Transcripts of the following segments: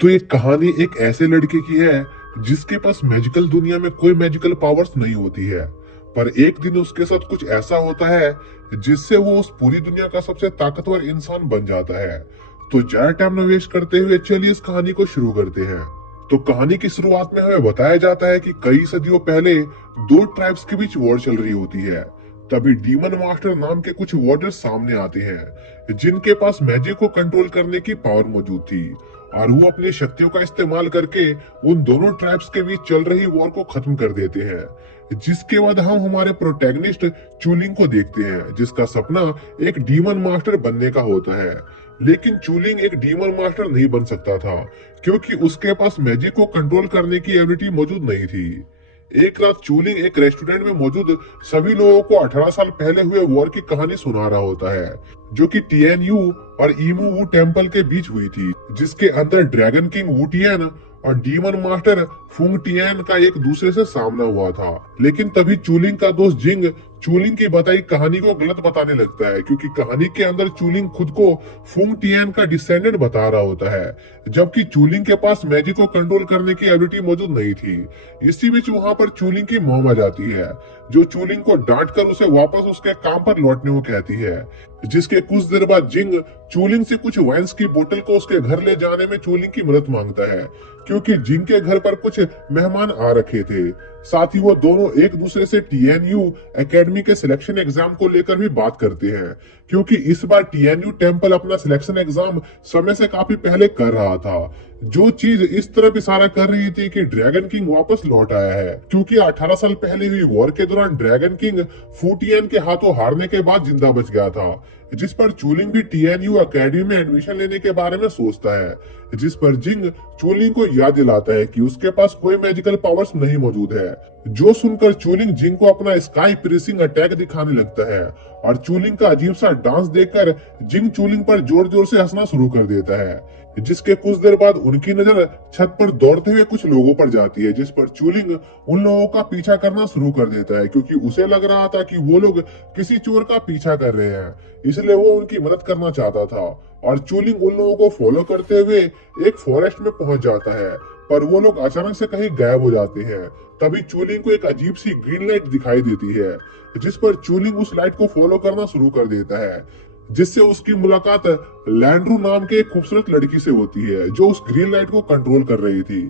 तो ये कहानी एक ऐसे लड़के की है जिसके पास मैजिकल दुनिया में कोई मैजिकल पावर्स नहीं होती है, पर एक दिन उसके साथ कुछ ऐसा होता है जिससे वो उस पूरी दुनिया का सबसे ताकतवर इंसान बन जाता है। तो ज्यादा टाइम न वेस्ट करते हुए चलिए इस कहानी को शुरू करते हैं। तो कहानी की शुरुआत में हमें बताया जाता है कि कई सदियों पहले दो ट्राइब्स के बीच वॉर चल रही होती है। तभी डीमन मास्टर नाम के कुछ वॉरियर्स सामने आते हैं जिनके पास मैजिक को कंट्रोल करने की पावर मौजूद थी, और वो अपनी शक्तियों का इस्तेमाल करके उन दोनों ट्राइब्स के बीच चल रही वॉर को खत्म कर देते हैं। जिसके बाद हम हमारे प्रोटैगनिस्ट चूलिंग को देखते हैं जिसका सपना एक डीमन मास्टर बनने का होता है। लेकिन चूलिंग एक डीमन मास्टर नहीं बन सकता था क्योंकि उसके पास मैजिक को कंट्रोल करने की एबिलिटी मौजूद नहीं थी। एक रात चूलिंग एक रेस्टोरेंट में मौजूद सभी लोगों को 18 साल पहले हुए वॉर की कहानी सुना रहा होता है जो कि टिएनयू और ईमू वू टेम्पल के बीच हुई थी, जिसके अंदर ड्रैगन किंग वू टियन और डीमन मास्टर फुंग टियन का एक दूसरे से सामना हुआ था। लेकिन तभी चूलिंग का दोस्त जिंग चूलिंग की बताई कहानी को गलत बताने लगता है क्योंकि कहानी के अंदर चूलिंग खुद को फुंग टियन का डिसेंडेंट बता रहा होता है, जबकि चूलिंग के पास मैजिक को कंट्रोल करने की एबिलिटी मौजूद नहीं थी। इसी बीच वहां पर चूलिंग की मॉम आ जाती है जो चूलिंग को डांट कर उसे वापस उसके काम पर लौटने को कहती है। जिसके कुछ देर बाद जिंग चूलिंग से कुछ वाइन्स की बोतल को उसके घर ले जाने में चूलिंग की मदद मांगता है क्योंकि जिंग के घर पर कुछ मेहमान आ रखे थे। साथ ही वो दोनों एक दूसरे से टीएनयू एकेडमी के सिलेक्शन एग्जाम को लेकर भी बात करते हैं क्योंकि इस बार टीएनयू टेम्पल अपना सिलेक्शन एग्जाम समय से काफी पहले कर रहा था, जो चीज इस तरफ इशारा कर रही थी कि ड्रैगन किंग वापस लौट आया है क्योंकि 18 साल पहले हुई वॉर के दौरान ड्रैगन किंग फूटियन के हाथों हारने के बाद जिंदा बच गया था। जिस पर चूलिंग भी टीएनयू एकेडमी में एडमिशन लेने के बारे में सोचता है, जिस पर जिंग चूलिंग को याद दिलाता है कि उसके पास कोई मैजिकल पावर्स नहीं मौजूद है। जो सुनकर चूलिंग जिंग को अपना स्काई प्रेसिंग अटैक दिखाने लगता है और चूलिंग का अजीब सा डांस देखकर जिंग चूलिंग पर जोर जोर से हंसना शुरू कर देता है। जिसके कुछ देर बाद उनकी नजर छत पर दौड़ते हुए कुछ लोगों पर जाती है, जिस पर चूलिंग उन लोगों का पीछा करना शुरू कर देता है क्योंकि उसे लग रहा था कि वो लोग किसी चोर का पीछा कर रहे हैं, इसलिए वो उनकी मदद करना चाहता था। और चूलिंग उन लोगों को फॉलो करते हुए एक फॉरेस्ट में पहुंच जाता है, पर वो लोग अचानक से कहीं गायब हो जाते हैं। तभी चूलिंग को एक अजीब सी ग्रीन लाइट दिखाई देती है, जिस पर चूलिंग उस लाइट को फॉलो करना शुरू कर देता है, जिससे उसकी मुलाकात लैंड्रू नाम के एक खूबसूरत लड़की से होती है जो उस ग्रीन लाइट को कंट्रोल कर रही थी।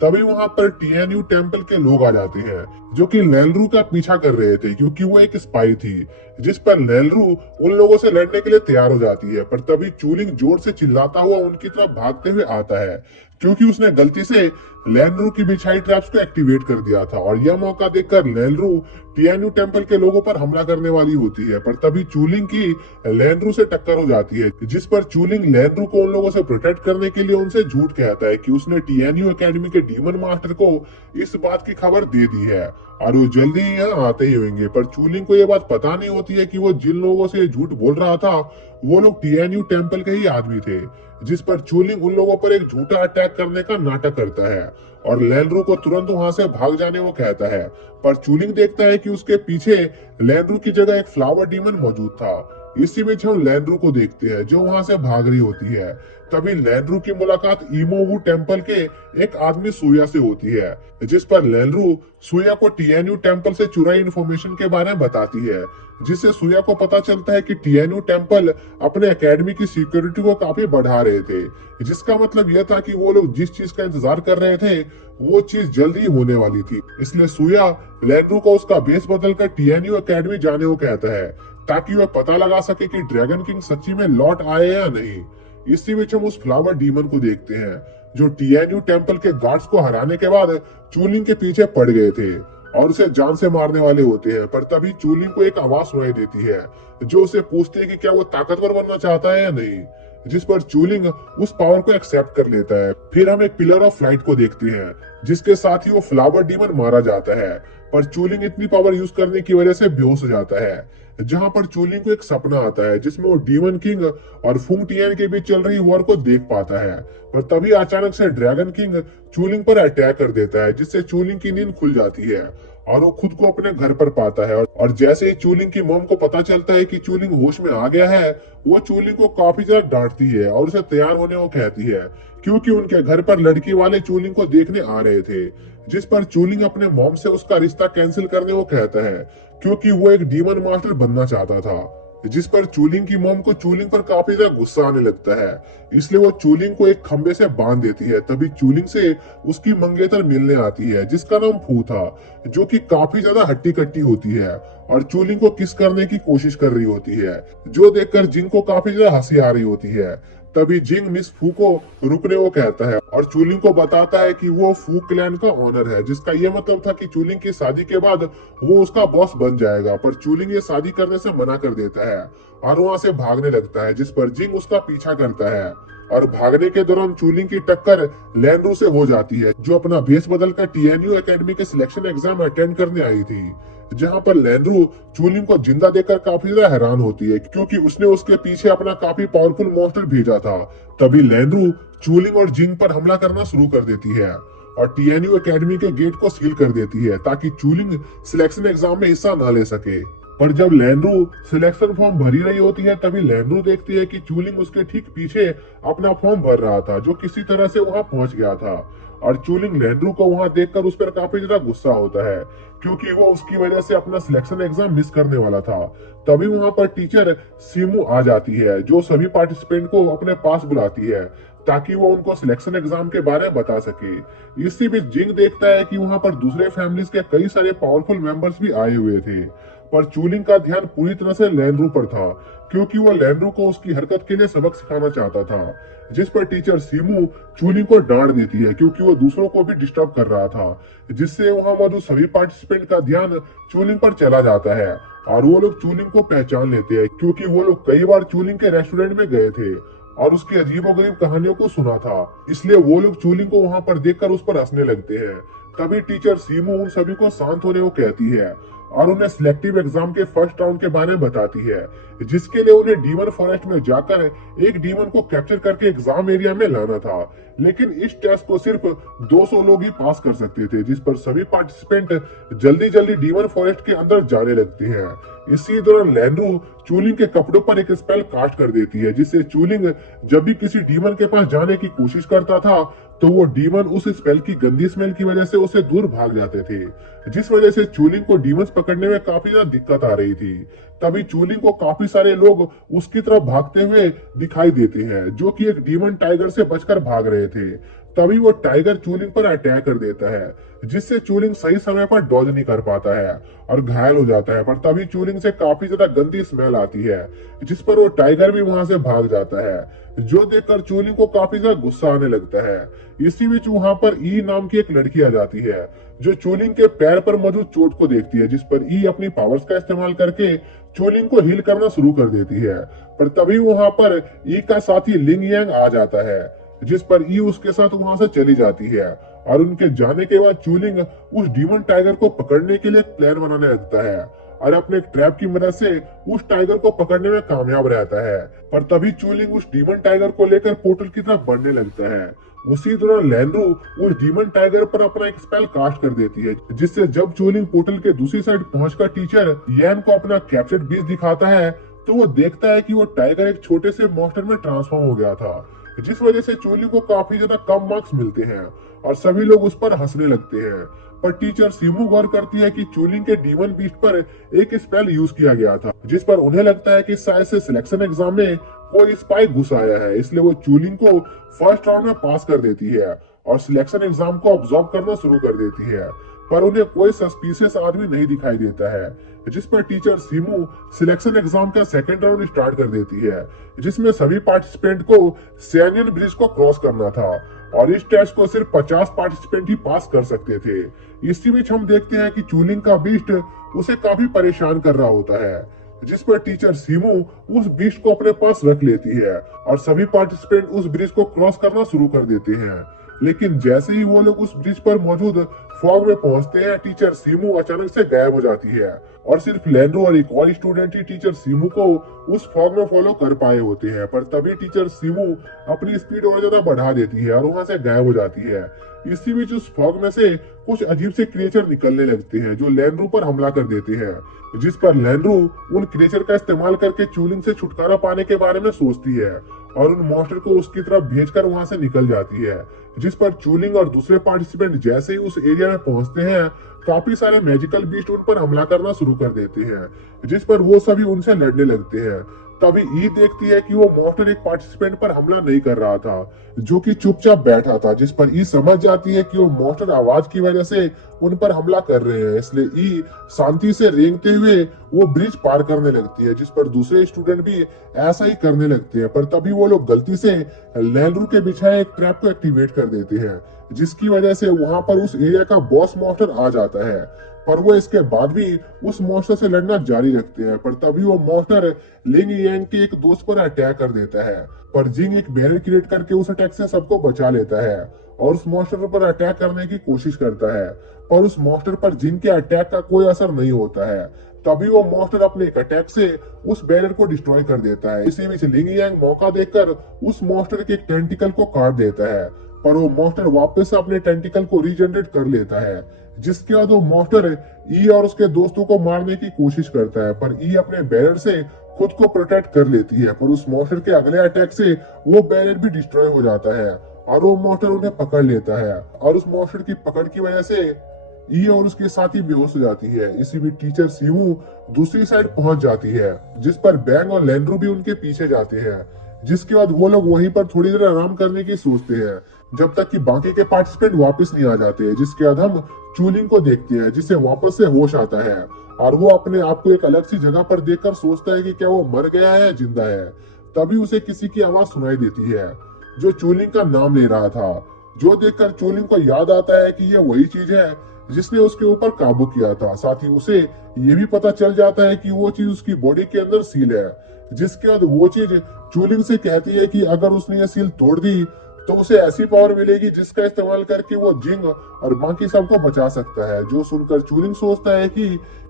तभी वहां पर टीएनयू टेम्पल के लोग आ जाते हैं जो कि लैंड्रू का पीछा कर रहे थे क्योंकि वो एक स्पाई थी। जिस पर लैंड्रू उन लोगों से लड़ने के लिए तैयार हो जाती है, पर तभी चूलिंग जोर से चिल्लाता हुआ उनकी तरफ भागते हुए आता है क्योंकि उसने गलती से लैंड्रू की बिछाई ट्रैप्स को एक्टिवेट कर दिया था और यह मौका देखकर लैंड्रू टीएनयू टेम्पल के लोगों पर हमला करने वाली होती है, पर तभी चूलिंग की लैंड्रू से टक्कर हो जाती है, जिस पर चूलिंग लैंड्रू को उन लोगों से प्रोटेक्ट करने के लिए उनसे झूठ कहता है कि उसने टीएनयू एकेडमी के डीमन मास्टर को इस बात की खबर दे दी है और वो जल्दी ही यहाँ आते ही होंगे। पर चूलिंग को यह बात पता नहीं होती है कि वो जिन लोगों से झूठ बोल रहा था वो लोग टीएनयू टेम्पल के ही आदमी थे। जिस पर चूलिंग उन लोगों पर एक झूठा अटैक करने का नाटक करता है और लैंड्रू को तुरंत वहां से भाग जाने को कहता है, पर चूलिंग देखता है कि उसके पीछे लैंड्रू की जगह एक फ्लावर डीमन मौजूद था। इसी बीच हम लैंड्रू को देखते हैं जो वहां से भाग रही होती है। तभी लैंड्रू की मुलाकात ईमोवू टेम्पल के एक आदमी सूया से होती है, जिस पर लैंड्रू सूया को टीएनयू टेम्पल से चुराई इन्फॉर्मेशन के बारे में बताती है, जिससे सूया को पता चलता है कि टीएनयू टेम्पल अपने एकेडमी की सिक्योरिटी को काफी बढ़ा रहे थे, जिसका मतलब यह था कि वो लोग जिस चीज का इंतजार कर रहे थे वो चीज जल्दी ही होने वाली थी। इसलिए सूया लैंड्रू को उसका बेस बदलकर टीएनयू एकेडमी जाने को कहता है ताकि वह पता लगा सके कि ड्रैगन किंग सच्ची में लौट आए या नहीं। इसी बीच हम उस फ्लावर डीमन को देखते हैं जो टीएनयू टेम्पल के गार्ड्स को हराने के बाद चूलिंग के पीछे पड़ गए थे और उसे जान से मारने वाले होते हैं, पर तभी चूलिंग को एक आवाज सुनाई देती है जो उसे पूछती है कि क्या वो ताकतवर बनना चाहता है या नहीं, जिस पर चूलिंग उस पावर को एक्सेप्ट कर लेता है। फिर हम एक पिलर ऑफ लाइट को देखते हैं जिसके साथ ही वो फ्लावर डीमन मारा जाता है, पर चूलिंग इतनी पावर यूज करने की वजह से बेहोश हो जाता है। जहां पर चूलिंग को एक सपना आता है जिसमें वो डीमन किंग और फुंग टियन के बीच चल रही वॉर को देख पाता है, पर तभी अचानक से ड्रैगन किंग चूलिंग पर अटैक कर देता है जिससे चूलिंग की नींद खुल जाती है और वो खुद को अपने घर पर पाता है। और जैसे ही चूलिंग की मॉम को पता चलता है कि चूलिंग होश में आ गया है, वो चूलिंग को काफी ज्यादा डांटती है और उसे तैयार होने को कहती है, क्योंकि उनके घर पर लड़की वाले चूलिंग को देखने आ रहे थे। जिस पर चूलिंग अपने मॉम से उसका रिश्ता कैंसिल करने को कहता है, क्योंकि वो एक डीमन मास्टर बनना चाहता था। जिस पर चूलिंग की मॉम को चूलिंग पर काफी ज्यादा गुस्सा आने लगता है, इसलिए वो चूलिंग को एक खंबे से बांध देती है। तभी चूलिंग से उसकी मंगेतर मिलने आती है, जिसका नाम फू था, जो कि काफी ज्यादा हट्टी कट्टी होती है और चूलिंग को किस करने की कोशिश कर रही होती है, जो देखकर जिंग को काफी ज्यादा हंसी आ रही होती है। तभी जिंग मिस फू को रुकने को कहता है और चूलिंग को बताता है कि वो फू क्लैन का ऑनर है, जिसका ये मतलब था कि चूलिंग की शादी के बाद वो उसका बॉस बन जाएगा। पर चूलिंग ये शादी करने से मना कर देता है और वहां से भागने लगता है, जिस पर जिंग उसका पीछा करता है। और भागने के दौरान चूलिंग की टक्कर लैनरू से हो जाती है, जो अपना भेष बदलकर टीएनयू एकेडमी के सिलेक्शन एग्जाम अटेंड करने आई थी। जहां पर लैनरू चूलिंग को जिंदा देखकर काफी ज्यादा हैरान होती है, क्योंकि उसने उसके पीछे अपना काफी पावरफुल मॉन्स्टर भेजा था। तभी लैनरू चूलिंग और जिंग पर हमला करना शुरू कर देती है और टीएनयू एकेडमी के गेट को सील कर देती है, ताकि चूलिंग सिलेक्शन एग्जाम में हिस्सा न ले सके। पर जब लैनरू सिलेक्शन फॉर्म भरी रही होती है, तभी लैनरू देखती है कि चूलिंग उसके ठीक पीछे अपना फॉर्म भर रहा था, जो किसी तरह से वहां पहुंच गया था। और चूलिंग लैनरू को वहां देखकर उस पर काफी ज्यादा गुस्सा होता है, क्योंकि वो उसकी वजह से अपना सिलेक्शन एग्जाम मिस करने वाला था। तभी वहां पर टीचर सीमू आ जाती है, जो सभी पार्टिसिपेंट को अपने पास बुलाती है, ताकि वो उनको सिलेक्शन एग्जाम के बारे में बता सके। इसी बीच जिंग देखता है कि वहां पर दूसरे फैमिलीज के कई सारे पावरफुल मेंबर्स भी आए हुए थे, पर चूलिंग का ध्यान पूरी तरह से लैनरू पर था, क्योंकि वो लैनरू को उसकी हरकत के लिए सबक सिखाना चाहता था। जिस पर टीचर सीमू चूलिंग को डांट देती है, क्योंकि वो दूसरों को भी डिस्टर्ब कर रहा था, जिससे वहां मौजूद सभी पार्टिसिपेंट का ध्यान चूलिंग पर चला जाता है और वो लोग चूलिंग को पहचान लेते हैं, क्योंकि वो लोग कई बार चूलिंग के रेस्टोरेंट में गए थे और उसकी अजीबोगरीब कहानियों को सुना था। इसलिए वो लोग चूलिंग को वहां पर देखकर उस पर हंसने लगते हैं। तभी टीचर सीमू उन सभी को शांत होने को कहती है और उन्हें सिलेक्टिव एग्जाम के फर्स्ट राउंड के बारे में बताती है, जिसके लिए उन्हें डीमन फॉरेस्ट में जाकर एक डीमन को कैप्चर करके एग्जाम एरिया में लाना था। लेकिन इस टेस्ट को सिर्फ 200 लोग ही पास कर सकते थे, जिस पर सभी पार्टिसिपेंट जल्दी जल्दी डीमन फॉरेस्ट के अंदर जाने लगते हैं। इसी दौरान लैनरू चूलिंग के कपड़ों पर एक स्पेल कास्ट कर देती है, जिससे चूलिंग जब भी किसी डीमन के पास जाने की कोशिश करता था, तो वो डीमन उस स्पेल की गंदी स्मेल की वजह से उसे दूर भाग जाते थे, जिस वजह से चूलिंग को डीमंस पकड़ने में काफी ज्यादा दिक्कत आ रही थी। तभी चूलिंग को काफी सारे लोग उसकी तरफ भागते हुए दिखाई देते हैं, जो कि एक डीमन टाइगर से बचकर भाग रहे थे। तभी वो टाइगर चूलिंग पर अटैक कर देता है, जिससे चूलिंग सही समय पर डॉज नहीं कर पाता है और घायल हो जाता है। पर तभी चूलिंग से काफी ज्यादा गंदी स्मेल आती है, जिस पर वो टाइगर भी वहां से भाग जाता है, जो देखकर चूलिंग को काफी ज्यादा गुस्सा आने लगता है। इसी बीच वहां पर ई नाम की एक लड़की आ जाती है, जो चूलिंग के पैर पर मौजूद चोट को देखती है, जिस पर ई अपनी पावर्स का इस्तेमाल करके चूलिंग को हील करना शुरू कर देती है। पर तभी वहां पर ई का साथी लिंग यांग आ जाता है, जिस पर ई उसके साथ वहां से चली जाती है और उनके जाने के बाद चूलिंग उस डीमन टाइगर को पकड़ने के लिए प्लान बनाने लगता है और अपने ट्रैप की मदद से उस टाइगर को पकड़ने में कामयाब रहता है। पर तभी चूलिंग उस डीमन टाइगर को लेकर पोर्टल की तरफ बढ़ने लगता है। उसी दौरान लैनरू उस डीमन टाइगर पर अपना एक स्पेल कास्ट कर देती है, जिससे जब चूलिंग पोर्टल के दूसरी साइड पहुंचकर टीचर यैन को अपना कैप्चर्ड बीस्ट दिखाता है, तो वो देखता है कि वो टाइगर एक छोटे से मॉन्स्टर में ट्रांसफॉर्म हो गया था, जिस वजह से चूलिंग को काफी ज्यादा कम मार्क्स मिलते हैं और सभी लोग उस पर हंसने लगते हैं। पर टीचर सीमू गौर करती है कि चूलिंग के डीमन बीस्ट पर एक स्पेल यूज किया गया था, जिस पर उन्हें लगता है कि शायद से सिलेक्शन एग्जाम में कोई स्पाई घुस आया है। इसलिए वो चूलिंग को फर्स्ट राउंड में पास कर देती है और सिलेक्शन एग्जाम को ऑब्जर्व करना शुरू कर देती है। पर उन्हें कोई सस्पिशियस आदमी नहीं दिखाई देता है, जिस पर टीचर सीमू सिलेक्शन एग्जाम का सेकंड राउंड स्टार्ट कर देती है, जिसमें सभी पार्टिसिपेंट को सैनियन ब्रिज को क्रॉस करना था और इस टेस्ट को सिर्फ 50 पार्टिसिपेंट ही पास कर सकते थे। इसी बीच हम देखते हैं कि चूलिंग का बीस्ट उसे काफी परेशान कर रहा होता है, जिस पर टीचर सीमू उस बीस्ट को अपने पास रख लेती है और सभी पार्टिसिपेंट उस ब्रिज को क्रॉस करना शुरू कर देते हैं। लेकिन जैसे ही वो लोग उस ब्रिज पर मौजूद फॉग में पहुंचते हैं, टीचर सीमू अचानक से गायब हो जाती है और सिर्फ लेंड्रो और एक और स्टूडेंट ही टीचर सीमू को उस फॉग में फॉलो कर पाए होते हैं। पर तभी टीचर सीमू अपनी स्पीड और ज्यादा बढ़ा देती है और वहां से गायब हो जाती है। इसी बीच उस फॉग में से कुछ अजीब से क्रिएचर निकलने लगते हैं जो लैंड्रो पर हमला कर देते हैं, जिस पर लैंड्रो उन क्रिएचर का इस्तेमाल करके चूलिंग से छुटकारा पाने के बारे में सोचती है और उन मॉन्स्टर को उसकी तरफ भेजकर वहां से निकल जाती है। जिस पर चूलिंग और दूसरे पार्टिसिपेंट जैसे ही उस एरिया में पहुंचते हैं, काफी सारे मैजिकल बीस्ट उन पर हमला करना शुरू कर देते हैं, जिस पर वो सभी उनसे लड़ने लगते हैं। तभी ई देखती है कि वो मॉन्स्टर एक पार्टिसिपेंट पर हमला नहीं कर रहा था, जो कि चुपचाप बैठा था, जिस पर ई समझ जाती है कि वो मॉन्स्टर आवाज की वजह से उन पर हमला कर रहे हैं। इसलिए ई शांति से रेंगते हुए वो ब्रिज पार करने लगती है, जिस पर दूसरे स्टूडेंट भी ऐसा ही करने लगते हैं। पर तभी वो लोग गलती से लैंड्रू के बिछाए एक ट्रैप को एक्टिवेट कर देते हैं, जिसकी वजह से वहां पर उस एरिया का बॉस मॉन्स्टर आ जाता है। पर वो इसके बाद भी उस मॉन्स्टर से लड़ना जारी रखते हैं। पर तभी वो मॉन्स्टर लिंग यांग के एक दोस्त पर अटैक कर देता है, पर जिंग एक बैरियर क्रिएट करके उस अटैक से सबको बचा लेता है और उस मॉन्स्टर पर अटैक करने की कोशिश करता है। पर उस मॉन्स्टर पर जिंग के अटैक का कोई असर नहीं होता है। तभी वो मॉन्स्टर अपने एक अटैक से उस बैरियर को डिस्ट्रॉय कर देता है। इसी बीच लिंग यांग मौका देखकर उस मॉन्स्टर के एक टेंटिकल को काट देता है, पर वो मॉन्स्टर वापस अपने टेंटिकल को रीजनरेट कर लेता है, जिसके बाद वो मॉन्स्टर ई और उसके दोस्तों को मारने की कोशिश करता है। पर ई अपने बैरियर से खुद को प्रोटेक्ट कर लेती है, पर उस मॉन्स्टर के अगले अटैक से वो बैरियर भी डिस्ट्रॉय हो जाता है और वो मॉन्स्टर उन्हें पकड़ लेता है और उस मॉन्स्टर की पकड़ की वजह से ई और उसके साथी बेहोश हो जाती है। इसी बीच टीचर सीमू दूसरी साइड पहुंच जाती है, जिस पर बैंग और लैंड्रो भी उनके पीछे जाते हैं, जिसके बाद वो लोग वहीं पर थोड़ी देर आराम करने की सोचते हैं जब तक कि बाकी के पार्टिसिपेंट वापस नहीं आ जाते। जिसके बाद हम चूलिंग को देखते हैं, जिसे वापस से होश आता है और वो अपने आप को एक अलग सी जगह पर देखकर सोचता है कि क्या वो मर गया है या जिंदा है। तभी उसे किसी की आवाज सुनाई देती है जो चूलिंग का नाम ले रहा था, जो देखकर चूलिंग को याद आता है कि यह वही चीज है जिसने उसके ऊपर काबू किया था। साथ ही उसे ये भी पता चल जाता है कि वो चीज उसकी बॉडी के अंदर सील है, जिसके बाद वो चीज चूलिंग से कहती है कि अगर उसने ये सील तोड़ दी तो उसे ऐसी पावर मिलेगी जिसका इस्तेमाल करके वो जिंग और बाकी सबको बचा सकता है। जो सुनकर चूलिंग सोचता है कि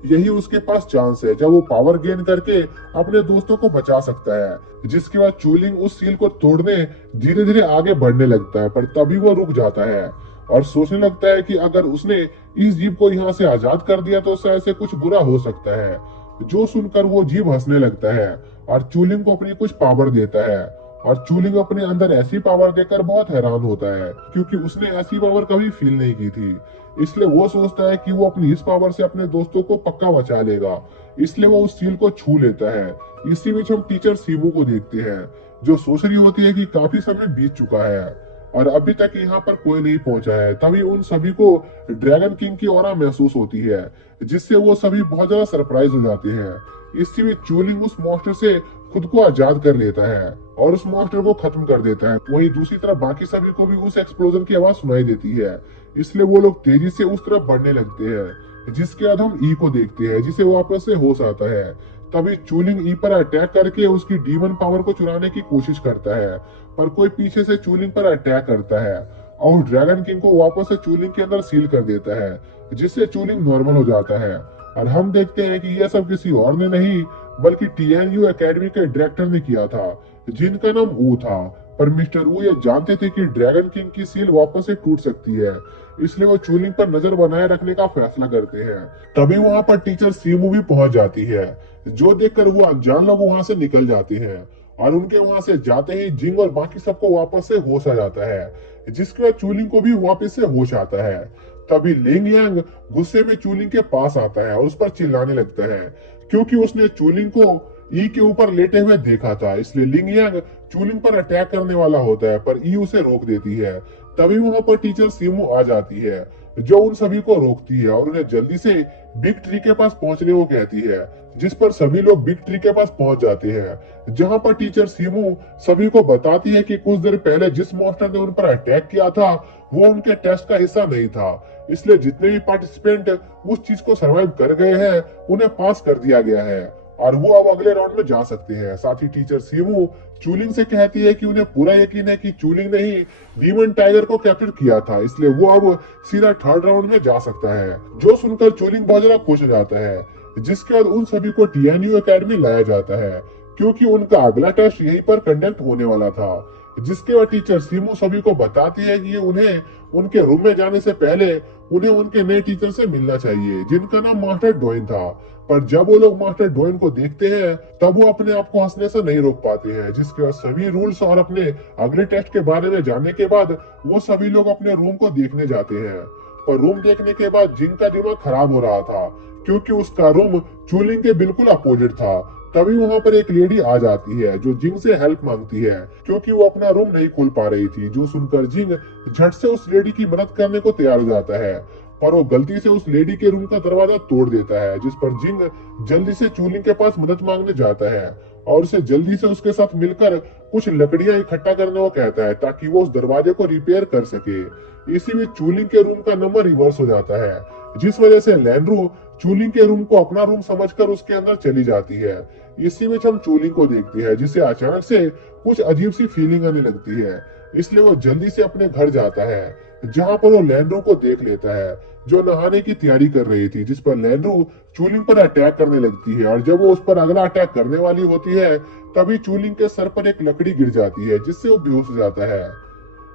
यही उसके पास चांस है जब वो पावर गेन करके अपने दोस्तों को बचा सकता है। जिसके बाद चूलिंग उस सील को तोड़ने धीरे धीरे आगे बढ़ने लगता है, पर तभी वो रुक जाता है और सोचने लगता है कि अगर उसने इस जीव को यहाँ से आजाद कर दिया तो शायद से कुछ बुरा हो सकता है। जो सुनकर वो जीव हंसने लगता है और चूलिंग को अपनी कुछ पावर देता है और चूलिंग अपने अंदर ऐसी पावर देखकर बहुत हैरान होता है, क्योंकि उसने ऐसी पावर कभी फील नहीं की थी। इसलिए वो सोचता है कि वो अपनी इस पावर से अपने दोस्तों को पक्का बचा लेगा, इसलिए वो उस सील को छू लेता है। इसी बीच हम टीचर सीमू को देखते हैं, जो सोच रही होती है कि काफी समय बीत चुका है और अभी तक यहाँ पर कोई नहीं पहुंचा है। तभी उन सभी को ड्रैगन किंग की ऑरा महसूस होती है, जिससे वो सभी बहुत ज्यादा सरप्राइज हो जाते हैं। इसी में चूलिंग उस मॉन्स्टर से खुद को आजाद कर लेता है और उस मॉन्स्टर को खत्म कर देता है। वहीं दूसरी तरफ बाकी सभी को भी उस एक्सप्लोजन की आवाज सुनाई देती है, इसलिए वो लोग तेजी से उस तरफ बढ़ने लगते हैं। जिसके बाद हम ई को देखते हैं, जिसे वापस से होश आता है। तभी चूलिंग ई पर अटैक करके उसकी डीमन पावर को चुराने की कोशिश करता है, पर कोई पीछे से चूलिंग पर अटैक करता है और ड्रैगन किंग को वापस से चूलिंग के अंदर सील कर देता है, जिससे चूलिंग नॉर्मल हो जाता है। और हम देखते हैं कि यह सब किसी और ने नहीं बल्कि TNU एकेडमी के डायरेक्टर ने किया था, जिनका नाम ऊ था। पर मिस्टर ऊ ये जानते थे कि ड्रैगन किंग की सील वापस से टूट सकती है, इसलिए वो चूलिंग पर नजर बनाए रखने का फैसला करते हैं। तभी वहां पर टीचर सीमू भी पहुंच जाती है, जो देखकर वो अनजान लोग वहां से निकल जाते हैं और उनके वहां से जाते ही जिंग और बाकी सबको वापस से होश आ जाता है, जिसके बाद चूलिंग को भी वापस से होश आता है। तभी लिंग यांग गुस्से में चूलिंग के पास आता है और उस पर चिल्लाने लगता है, क्योंकि उसने चूलिंग को ई के ऊपर लेटे हुए देखा था। इसलिए लिंग यांग चूलिंग पर अटैक करने वाला होता है, पर ई उसे रोक देती है। तभी वहां पर टीचर सीमू आ जाती है, जो उन सभी को रोकती है और उन्हें जल्दी से बिग ट्री के पास पहुंचने को कहती है, जिस पर सभी लोग बिग ट्री के पास पहुंच जाते हैं। जहां पर टीचर सीमू सभी को बताती है कि कुछ देर पहले जिस मॉन्स्टर ने उन पर अटैक किया था वो उनके टेस्ट का हिस्सा नहीं था, इसलिए जितने भी पार्टिसिपेंट उस चीज को सरवाइव कर गए हैं उन्हें पास कर दिया गया है और वो अब अगले राउंड में जा सकते हैं। साथ ही टीचर सीमू चूलिंग से कहती है कि उन्हें पूरा यकीन है कि चूलिंग ने ही डीमन टाइगर को कैप्चर किया था, इसलिए वो अब सीधा थर्ड राउंड में जा सकता है। जो सुनकर चूलिंग बहुत ज्यादा खुश हो जाता है, जिसके बाद उन सभी को टीएनयू एकेडमी लाया जाता है क्योंकि उनका अगला टेस्ट यहीं पर कंडक्ट होने वाला था। जिसके बाद टीचर सीमू सभी को बताती है कि उन्हें उनके रूम में जाने से पहले उन्हें उनके नए टीचर से मिलना चाहिए, जिनका नाम मास्टर डोइन था। पर जब वो लोग मास्टर डोइन को देखते हैं तब वो अपने आप को हंसने से नहीं रोक पाते हैं। जिसके बाद सभी रूल्स और अपने अगले टेस्ट के बारे में जानने के बाद वो सभी लोग अपने रूम को देखने जाते हैं। पर रूम देखने के बाद जिंग का दिमाग खराब हो रहा था क्योंकि उसका रूम चूलिंग के बिल्कुल अपोजिट था। तभी वहां पर एक लेडी आ जाती है जो जिंग से हेल्प मांगती है क्योंकि वो अपना रूम नहीं खोल पा रही थी। जो सुनकर जिंग झट से उस लेडी की मदद करने को तैयार हो जाता है, पर वो गलती से उस लेडी के रूम का दरवाजा तोड़ देता है। जिस पर जिंग जल्दी से चूलिंग के पास मदद मांगने जाता है और उसे जल्दी से उसके साथ मिलकर कुछ लकड़ियां इकट्ठा करने को कहता है ताकि वो उस दरवाजे को रिपेयर कर सके। इसी में चूलिंग के रूम का नंबर रिवर्स हो जाता है, जिस वजह से लैंड्रो चूलिंग के रूम को अपना रूम समझकर उसके अंदर चली जाती है। इसी में हम चूलिंग को देखती है जिसे अचानक से कुछ अजीब सी फीलिंग आने लगती है, इसलिए वो जल्दी से अपने घर जाता है जहां पर वो लैंड्रो को देख लेता है जो नहाने की तैयारी कर रही थी। जिस पर लैंड्रो चूलिंग पर अटैक करने लगती है और जब वो उस पर अगला अटैक करने वाली होती है तभी चूलिंग के सर पर एक लकड़ी गिर जाती है जिससे वो बेहोश हो जाता है।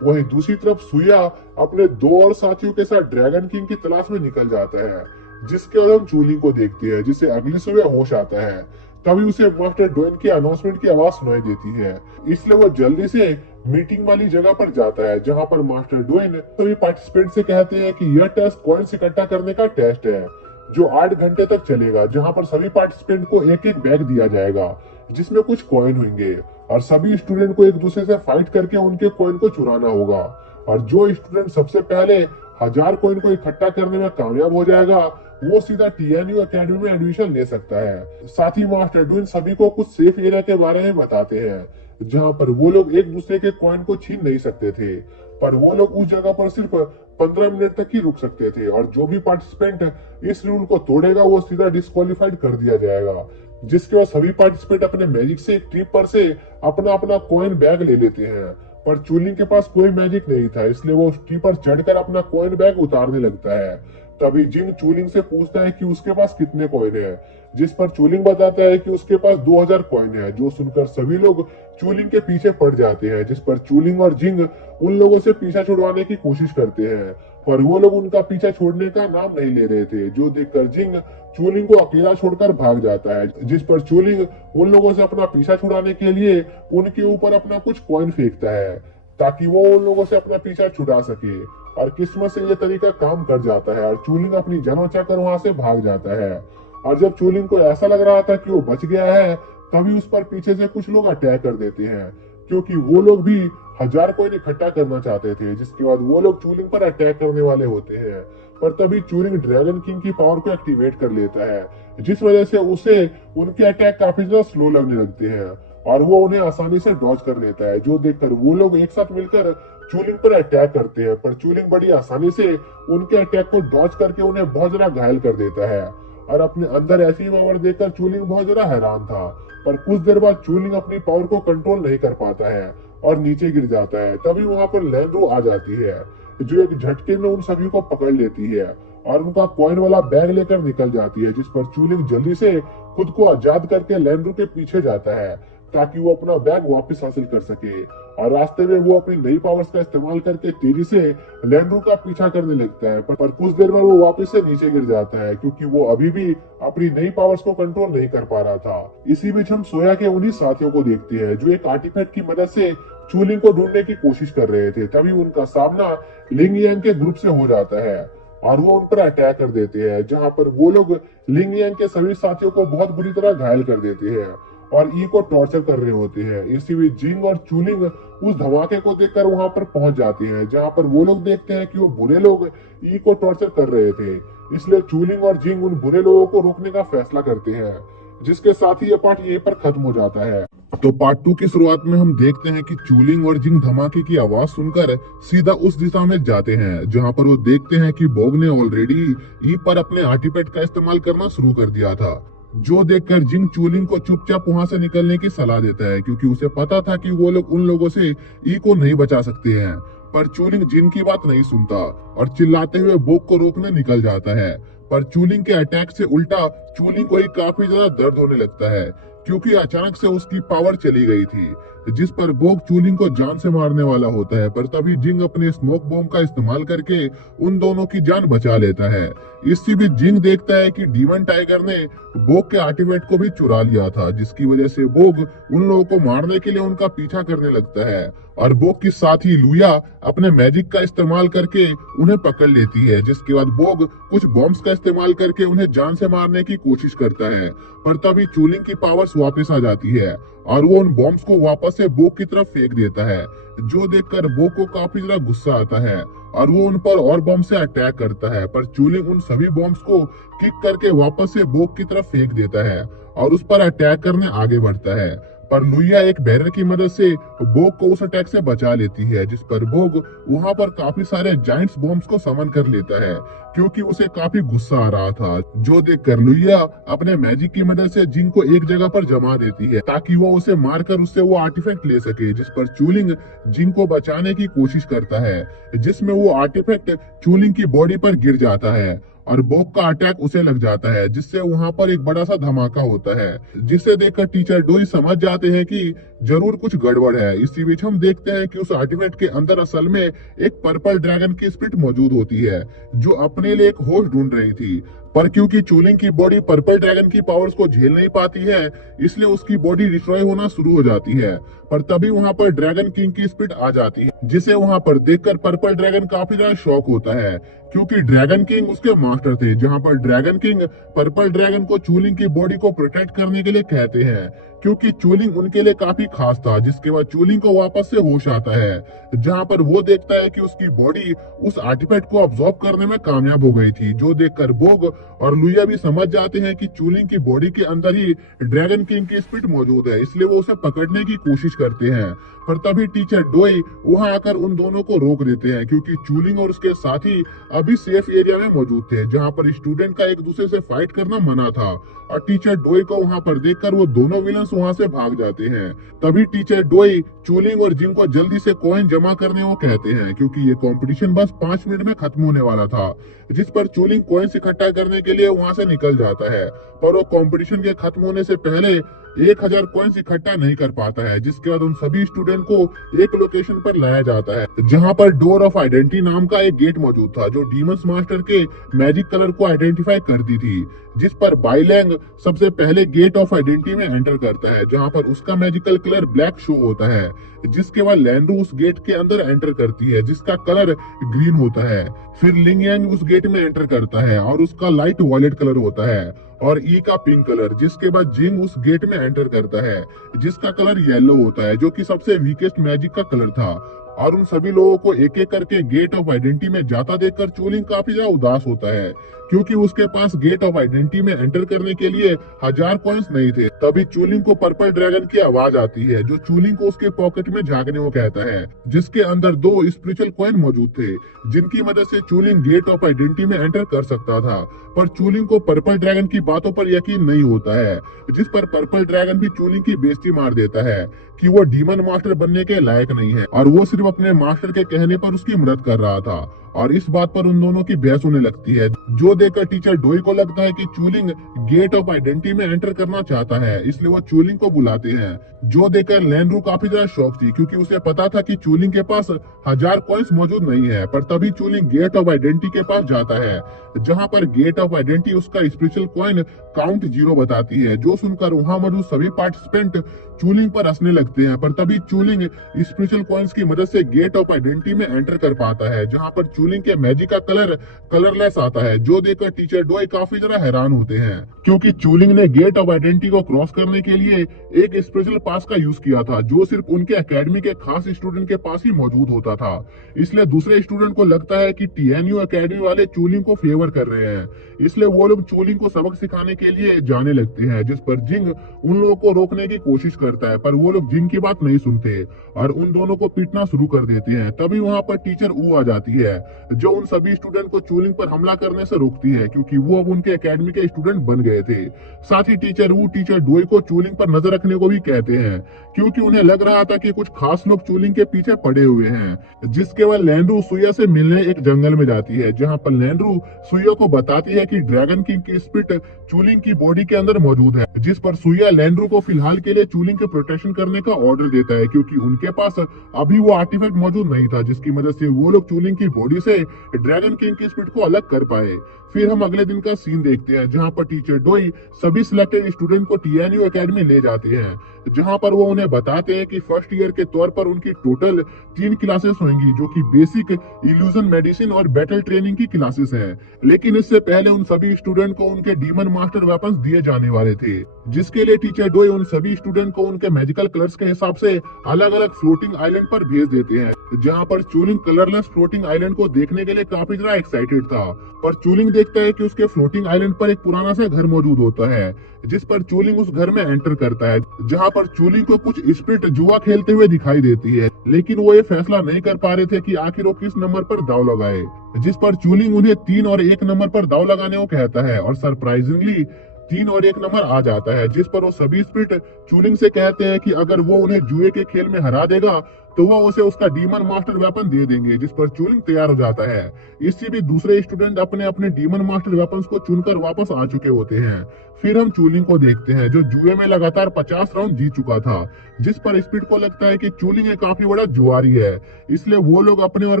वहीं दूसरी तरफ सुया अपने दो और साथियों के साथ ड्रैगन किंग की तलाश में निकल जाता है, जिसके बाद हम चूलिंग को देखते हैं जिसे अगली सुबह होश आता है। तभी उसे मास्टर डोइन की अनाउंसमेंट की आवाज सुनाई देती है, इसलिए वो जल्दी से मीटिंग वाली जगह पर जाता है जहां पर मास्टर डोइन सभी पार्टिसिपेंट से कहते हैं कि यह टेस्ट कॉइन्स इकट्ठा करने का टेस्ट है जो 8 घंटे तक चलेगा, जहां पर सभी पार्टिसिपेंट को एक एक बैग दिया जाएगा जिसमें कुछ कॉइन होंगे और सभी स्टूडेंट को एक दूसरे से फाइट करके उनके कॉइन को चुराना होगा। और जो स्टूडेंट सबसे पहले 1000 कॉइन को इकट्ठा करने में कामयाब हो जाएगा वो सीधा टीएनयू एकेडमी में एडमिशन ले सकता है। साथ ही मास्टर डोइन सभी को कुछ सेफ एरिया के बारे में बताते हैं जहां पर वो लोग एक दूसरे के कॉइन को छीन नहीं सकते थे, पर वो लोग उस जगह पर सिर्फ 15 मिनट तक ही रुक सकते थे और जो भी पार्टिसिपेंट इस रूल को तोड़ेगा वो सीधा डिस्क्वालीफाइड कर दिया जाएगा। जिसके बाद सभी पार्टिसिपेंट अपने मैजिक से एक ट्रिप पर से अपना अपना कॉइन बैग ले लेते हैं, पर चूलिंग के पास कोई मैजिक नहीं था इसलिए वो उस ट्री पर चढ़कर अपना कॉइन बैग उतारने लगता है। तभी जिंग चूलिंग से पूछता है कि उसके पास कितने कॉइन है, जिस पर चूलिंग बताता है कि उसके पास 2000 कॉइन है। जो सुनकर सभी लोग चूलिंग के पीछे पड़ जाते हैं, जिस पर चूलिंग और जिंग उन लोगों से पीछा छुड़वाने की कोशिश करते हैं, पर वो लोग उनका पीछा छोड़ने का नाम नहीं ले रहे थे। जो देखकर जिंग चूलिंग को अकेला छोड़कर भाग जाता है, जिस पर चूलिंग उन लोगों से अपना पीछा छुड़ाने के लिए उनके ऊपर अपना कुछ कॉइन फेंकता है ताकि वो उन लोगों से अपना पीछा छुड़ा सके। और किस्मत से ये तरीका काम कर जाता है और चूलिंग अपनी जान बचाकर वहां से भाग जाता है। और जब चूलिंग को ऐसा लग रहा था कि वो बच गया है तभी उस पर पीछे से कुछ लोग अटैक कर देते हैं क्योंकि वो लोग भी 1000 कॉइन इकट्ठा करना चाहते थे। जिसके बाद वो लोग चूलिंग पर अटैक करने वाले होते हैं, पर तभी चूलिंग ड्रैगन किंग की पावर को एक्टिवेट कर लेता है, जिस वजह से उसे उनके अटैक काफी ज्यादा स्लो लगने लगते हैं और वो उन्हें आसानी से डॉज कर लेता है। जो देखकर वो लोग एक साथ मिलकर चूलिंग पर अटैक करते हैं, पर चूलिंग बड़ी आसानी से उनके अटैक को डॉज करके उन्हें बहुत ज्यादा घायल कर देता है। और अपने अंदर ऐसी पावर देखकर चूलिंग बहुत ज्यादा हैरान था, पर कुछ देर बाद चूलिंग अपनी पावर को कंट्रोल नहीं कर पाता है और नीचे गिर जाता है। तभी वहां पर लैंड्रो आ जाती है जो एक झटके में उन सभी को पकड़ लेती है और उनका कॉइन वाला बैग लेकर निकल जाती है, जिस पर चूलिंग जल्दी से खुद को आजाद करके लैंड्रो के पीछे जाता है ताकि वो अपना बैग वापस हासिल कर सके। और रास्ते में वो अपनी नई पावर्स का इस्तेमाल करके तेजी से लैंड्रो का पीछा करने लगता है, पर कुछ देर में वो वापस से नीचे गिर जाता है क्योंकि वो अभी भी अपनी नई पावर्स को कंट्रोल नहीं कर पा रहा था। इसी बीच हम सोया के उन्हीं साथियों को देखते हैं जो एक आर्टिफैक्ट की मदद से चूलिंग को ढूंढने की कोशिश कर रहे थे। तभी उनका सामना लिंग यांग के ग्रुप से हो जाता है और वो उन पर अटैक कर देते हैं, जहां पर वो लोग लिंग यांग के सभी साथियों को बहुत बुरी तरह घायल कर देते हैं और ई को टॉर्चर कर रहे होते हैं। इसी बीच जिंग और चूलिंग उस धमाके को देखकर वहां पर पहुंच जाते हैं, जहां पर वो लोग देखते हैं कि वो बुरे लोग ई को टॉर्चर कर रहे थे, इसलिए चूलिंग और जिंग उन बुरे लोगों को रोकने का फैसला करते हैं, जिसके साथ ही ये पार्ट यहीं पर खत्म हो जाता है। तो पार्ट 2 की शुरुआत में हम देखते हैं कि चूलिंग और जिंग धमाके की आवाज सुनकर सीधा उस दिशा में जाते हैं जहां पर वो देखते हैं कि बोग ने ऑलरेडी ई पर अपने आर्टिफैक्ट का इस्तेमाल करना शुरू कर दिया था। जो देखकर जिंग चूलिंग को चुपचाप वहां से निकलने की सलाह देता है, क्योंकि उसे पता था कि वो लोग उन लोगों से ई को नहीं बचा सकते हैं। पर चूलिंग जिन की बात नहीं सुनता और चिल्लाते हुए बोक को रोकने निकल जाता है। पर चूलिंग के अटैक से उल्टा चूलिंग को ही काफी ज्यादा दर्द होने लगता है, क्योंकि अचानक से उसकी पावर चली गई थी, जिस पर बोक चूलिंग को जान से मारने वाला होता है। पर तभी जिंग अपने स्मोक बॉम्ब का इस्तेमाल करके उन दोनों की जान बचा लेता है। इसी बीच जिंग देखता है कि डीमन टाइगर ने बोक के आर्टिफैक्ट को भी चुरा लिया था, जिसकी वजह से बोक उन लोगों को मारने के लिए उनका पीछा करने लगता है। और बोक की साथी लुया अपने मैजिक का इस्तेमाल करके उन्हें पकड़ लेती है, जिसके बाद बोक कुछ बॉम्ब्स का इस्तेमाल करके उन्हें जान से मारने की कोशिश करता है। पर तभी चूलिंग की पावर्स वापस आ जाती है और वो उन बॉम्ब्स को वापस से बोक की तरफ फेंक देता है, जो देखकर बोक को काफी ज्यादा गुस्सा आता है और वो उन पर और बॉम्ब से अटैक करता है। पर चूलिंग उन सभी बॉम्ब्स को किक करके वापस से बोक की तरफ फेंक देता है और उस पर अटैक करने आगे बढ़ता है। पर लुइया एक बैरर की मदद से बोक को उस अटैक से बचा लेती है, जिस पर बोक वहां पर काफी सारे जायंट्स बॉम्ब्स को समन कर लेता है, क्योंकि उसे काफी गुस्सा आ रहा था। जो देखकर लुइया अपने मैजिक की मदद से जिंग को एक जगह पर जमा देती है, ताकि वो उसे मारकर उससे वो आर्टिफैक्ट ले सके, जिस पर चूलिंग जिंग को बचाने की कोशिश करता है, जिसमें वो आर्टिफैक्ट चूलिंग की बॉडी पर गिर जाता है और बोक का अटैक उसे लग जाता है, जिससे वहां पर एक बड़ा सा धमाका होता है, जिसे देखकर टीचर डोई समझ जाते हैं कि जरूर कुछ गड़बड़ है। इसी बीच हम देखते हैं कि उस आर्टिफैक्ट के अंदर असल में एक पर्पल ड्रैगन की स्पिरिट मौजूद होती है, जो अपने लिए एक होस्ट ढूंढ रही थी। पर क्योंकि चूलिंग की बॉडी पर्पल ड्रैगन की पावर्स को झेल नहीं पाती है, इसलिए उसकी बॉडी डिस्ट्रॉय होना शुरू हो जाती है। पर तभी वहां पर ड्रैगन किंग की स्पिरिट आ जाती है, जिसे वहां पर देखकर पर्पल ड्रैगन काफी ज्यादा शॉक होता है, क्योंकि ड्रैगन किंग उसके मास्टर थे। जहां पर ड्रैगन किंग पर्पल ड्रैगन को चूलिंग की बॉडी को प्रोटेक्ट करने के लिए कहते हैं, क्योंकि चूलिंग उनके लिए काफी खास था। जिसके बाद चूलिंग को वापस से होश आता है, जहां पर वो देखता है कि उसकी बॉडी उस आर्टिफैक्ट को अब्सॉर्ब करने में कामयाब हो गई थी। जो देखकर बोग और लुइया भी समझ जाते हैं कि चूलिंग की बॉडी के अंदर ही ड्रैगन किंग की स्पिरिट मौजूद है, इसलिए वो उसे पकड़ने की कोशिश करते हैं। पर तभी टीचर डोई वहां आकर उन दोनों को रोक देते हैं, क्योंकि चूलिंग और उसके साथी अभी सेफ एरिया में मौजूद थे, जहां पर स्टूडेंट का एक दूसरे से फाइट करना मना था। और टीचर डोई को वहां पर देखकर वो दोनों विलन्स वहां से भाग जाते हैं। तभी टीचर डोई चूलिंग और जिंग को जल्दी से कॉइन जमा करने को कहते हैं, क्योंकि ये कंपटीशन बस 5 मिनट में खत्म होने वाला था। जिस पर चूलिंग कॉइन्स इकट्ठा करने के लिए वहां से निकल जाता है, पर वो कंपटीशन के खत्म होने से पहले 1000 कॉइन्स इकट्ठा नहीं कर पाता है। जिसके बाद उन सभी स्टूडेंट को एक लोकेशन पर लाया जाता है, जहां पर डोर ऑफ आइडेंटिटी नाम का एक गेट मौजूद था, जो डीमंस मास्टर के मैजिक कलर को आइडेंटिफाई करती थी। जिस पर बाइलैंग सबसे पहले गेट ऑफ आइडेंटिटी में एंटर करता है, जहां पर उसका मैजिकल कलर ब्लैक शो होता है। जिसके बाद लैंड्रू उस गेट के अंदर एंटर करती है, जिसका कलर ग्रीन होता है। फिर लिंग यांग उस गेट में एंटर करता है और उसका लाइट वॉयलेट कलर होता है, और ई का पिंक कलर। जिसके बाद जिंग उस गेट में एंटर करता है, जिसका कलर येलो होता है, जो कि सबसे वीकेस्ट मैजिक का कलर था। और उन सभी लोगों को एक एक करके गेट ऑफ आइडेंटिटी में जाता देखकर चूलिंग काफी ज्यादा उदास होता है, क्योंकि उसके पास गेट ऑफ आइडेंटिटी में एंटर करने के लिए 1000 कॉइन्स नहीं थे। तभी चूलिंग को पर्पल ड्रैगन की आवाज आती है, जो चूलिंग को उसके पॉकेट में झांकने को कहता है, जिसके अंदर 2 स्पिरिचुअल कॉइन मौजूद थे, जिनकी मदद से चूलिंग गेट ऑफ आइडेंटिटी में एंटर कर सकता था। पर चूलिंग को पर्पल ड्रैगन की बातों पर यकीन नहीं होता है, जिस पर पर्पल ड्रैगन भी चूलिंग की बेइज्जती मार देता है कि वो डीमन मास्टर बनने के लायक नहीं है, और वो सिर्फ अपने मास्टर के कहने पर उसकी मदद कर रहा था। और इस बात पर उन दोनों की बहस होने लगती है, जो देखकर टीचर डोई को लगता है कि चूलिंग गेट ऑफ आइडेंटिटी में एंटर करना चाहता है, इसलिए वो चूलिंग को बुलाते हैं। जो देखकर लैंड्रू काफी ज्यादा शॉक थी, क्योंकि उसे पता था कि चूलिंग के पास 1000 कॉइन्स मौजूद नहीं है। पर तभी चूलिंग गेट ऑफ आइडेंटिटी के पास जाता है, जहां पर गेट ऑफ आइडेंटिटी उसका स्पिरिचुअल कॉइन काउंट 0 बताती है, जो सुनकर वहां मौजूद सभी पार्टिसिपेंट चूलिंग पर हंसने लगते हैं। पर तभी चूलिंग स्पिरिचुअल कॉइन्स की मदद से गेट ऑफ आइडेंटिटी में एंटर कर पाता है, जहां पर चूलिंग के मैजिक का कलर कलरलेस आता है, जो देखकर टीचर डोई काफी ज्यादा हैरान होते हैं, क्योंकि चूलिंग ने गेट ऑफ आइडेंटिटी को क्रॉस करने के लिए एक स्पेशल पास का यूज किया था, जो सिर्फ उनके एकेडमी के खास स्टूडेंट के पास ही मौजूद होता था। इसलिए दूसरे स्टूडेंट को लगता है कि टीएनयू एकेडमी वाले चूलिंग को फेवर कर रहे हैं, इसलिए वो लोग चूलिंग को सबक सिखाने के लिए जाने लगते हैं। जिस पर जिंग उन लोगों को रोकने की कोशिश करता है, पर वो लोग जिंग की बात नहीं सुनते और उन दोनों को पीटना शुरू कर देते हैं। तभी वहां पर टीचर ऊ आ जाती है जो उन सभी स्टूडेंट को चूलिंग पर हमला करने से रोकती है, क्योंकि वो अब उनके एकेडमी के स्टूडेंट बन गए थे। साथ ही टीचर वू टीचर डोई को चूलिंग पर नजर रखने को भी कहते हैं, क्योंकि उन्हें लग रहा था कि कुछ खास लोग चूलिंग के पीछे पड़े हुए हैं। जिसके बाद लैंड्रू सुया से मिलने एक जंगल में जाती है, जहाँ पर लैंड्रू सुया को बताती है कि ड्रैगन किंग की स्पिरिट चूलिंग की बॉडी के अंदर मौजूद है। जिस पर सुया लैंड्रू को फिलहाल के लिए चूलिंग के प्रोटेक्शन करने का ऑर्डर देता है, क्योंकि उनके पास अभी वो आर्टिफैक्ट मौजूद नहीं था जिसकी मदद से वो लोग चूलिंग की बॉडी से ड्रैगन किंग की स्पिरिट को अलग कर पाए। फिर हम अगले दिन का सीन देखते हैं, जहां पर टीचर डोई सभी सिलेक्टेड स्टूडेंट को टीएनयू एकेडमी ले जाते हैं, जहां पर वो उन्हें बताते हैं कि फर्स्ट ईयर के तौर पर उनकी टोटल 3 क्लासेस होंगी, जो कि बेसिक, इल्यूजन मेडिसिन और बैटल ट्रेनिंग की क्लासेस हैं। लेकिन इससे पहले उन सभी स्टूडेंट को उनके डीमन मास्टर वेपन्स दिए जाने वाले थे, जिसके लिए टीचर डोई उन सभी स्टूडेंट को उनके मैजिकल कलर्स के हिसाब से अलग अलग फ्लोटिंग आइलैंड पर भेज देते हैं। जहां पर चूलिंग कलरलेस फ्लोटिंग आइलैंड को देखने के लिए काफी ज्यादा एक्साइटेड था, पर चूलिंग देखता है कि उसके फ्लोटिंग आइलैंड पर एक पुराना सा घर मौजूद होता है, जिस पर चूलिंग उस घर में एंटर करता है, जहां पर चूलिंग को कुछ स्पिरिट जुआ खेलते हुए दिखाई देती है। लेकिन वो ये फैसला नहीं कर पा रहे थे कि आखिर वो किस नंबर पर दाव लगाए, जिस पर चूलिंग उन्हें 3 और 1 नंबर पर दाव लगाने को कहता है, और सरप्राइजिंगली 3 और 1 नंबर आ जाता है, जिस पर वो सभी स्पिरिट चूलिंग से कहते हैं कि अगर वो उन्हें जुए के खेल में हरा देगा तो वो उसे उसका डीमन मास्टर वेपन दे देंगे, जिस पर चूलिंग तैयार हो जाता है। इससे भी दूसरे स्टूडेंट अपने अपने डीमन मास्टर वेपन्स को चुनकर वापस आ चुके होते हैं। फिर हम चूलिंग को देखते हैं, जो जुए में लगातार 50 राउंड जीत चुका था, जिस पर स्पिरिट को लगता है कि चूलिंग एक काफी बड़ा जुआरी है, इसलिए वो लोग अपने और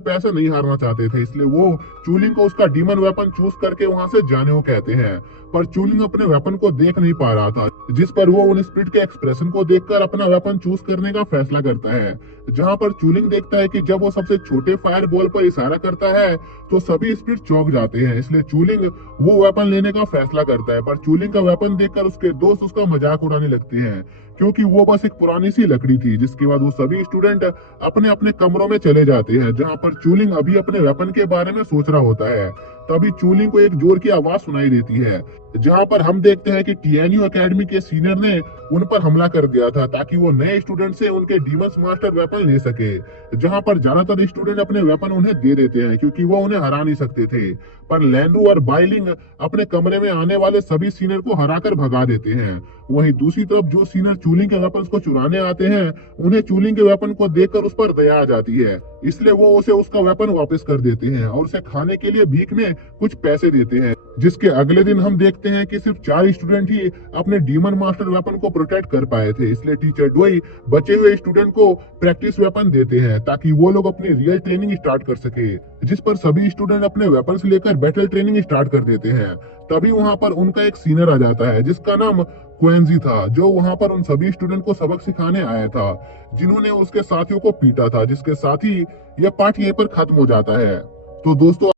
पैसा नहीं हारना चाहते थे, इसलिए वो चूलिंग को उसका डीमन वेपन चूज करके वहां से जाने को कहते हैं। पर चूलिंग अपने वेपन को देख नहीं पा रहा था, जिस पर वो उन स्पिरिट के एक्सप्रेशन को देखकर अपना वेपन चूज करने का फैसला करता है। जहां पर चूलिंग देखता है कि जब वो सबसे छोटे फायर बॉल पर इशारा करता है तो सभी स्पिरिट चौंक जाते हैं, इसलिए चूलिंग वो वेपन लेने का फैसला करता है। पर चूलिंग का वेपन देखकर उसके दोस्त उसका मजाक उड़ाने लगते हैं, क्योंकि वो बस एक पुरानी सी लकड़ी थी। जिसके बाद वो सभी स्टूडेंट अपने अपने कमरों में चले जाते हैं, जहां पर चूलिंग अभी अपने वेपन के बारे में सोच रहा होता है। तभी चूलिंग को एक जोर की आवाज सुनाई देती है, जहां पर हम देखते हैं कि टीएनयू एकेडमी के सीनियर ने उन पर हमला कर दिया था, ताकि वो नए स्टूडेंट से उनके डीमंस मास्टर वेपन ले सके। जहां पर ज्यादातर स्टूडेंट अपने वेपन उन्हें दे देते हैं, क्योंकि वो उन्हें हरा नहीं सकते थे। पर लैंड्रू और बाइलिंग अपने कमरे में आने वाले सभी सीनियर को हराकर भगा देते हैं। वहीं दूसरी तरफ जो सीनियर चूलिंग के वेपन को चुराने आते हैं, उन्हें चूलिंग के वेपन को देखकर उस पर दया आ जाती है, इसलिए वो उसे उसका वेपन वापस कर देते हैं और उसे खाने के लिए भीख में कुछ पैसे देते हैं। जिसके अगले दिन हम देखते हैं कि सिर्फ 4 स्टूडेंट ही अपने डीमन मास्टर वेपन को प्रोटेक्ट कर पाए थे, इसलिए टीचर डोई बचे हुए स्टूडेंट को प्रैक्टिस वेपन देते हैं, ताकि वो लोग अपनी रियल ट्रेनिंग स्टार्ट कर सके। जिस पर सभी स्टूडेंट अपने वेपन्स लेकर बैटल ट्रेनिंग स्टार्ट कर देते हैं। तभी वहां पर उनका एक सीनियर आ जाता है, जिसका नाम क्वेंजी था, जो वहां पर उन सभी स्टूडेंट को सबक सिखाने आया था, जिन्होंने उसके साथियों को पीटा था। जिसके साथ ही यह पार्ट यहीं पर खत्म हो जाता है। तो दोस्तों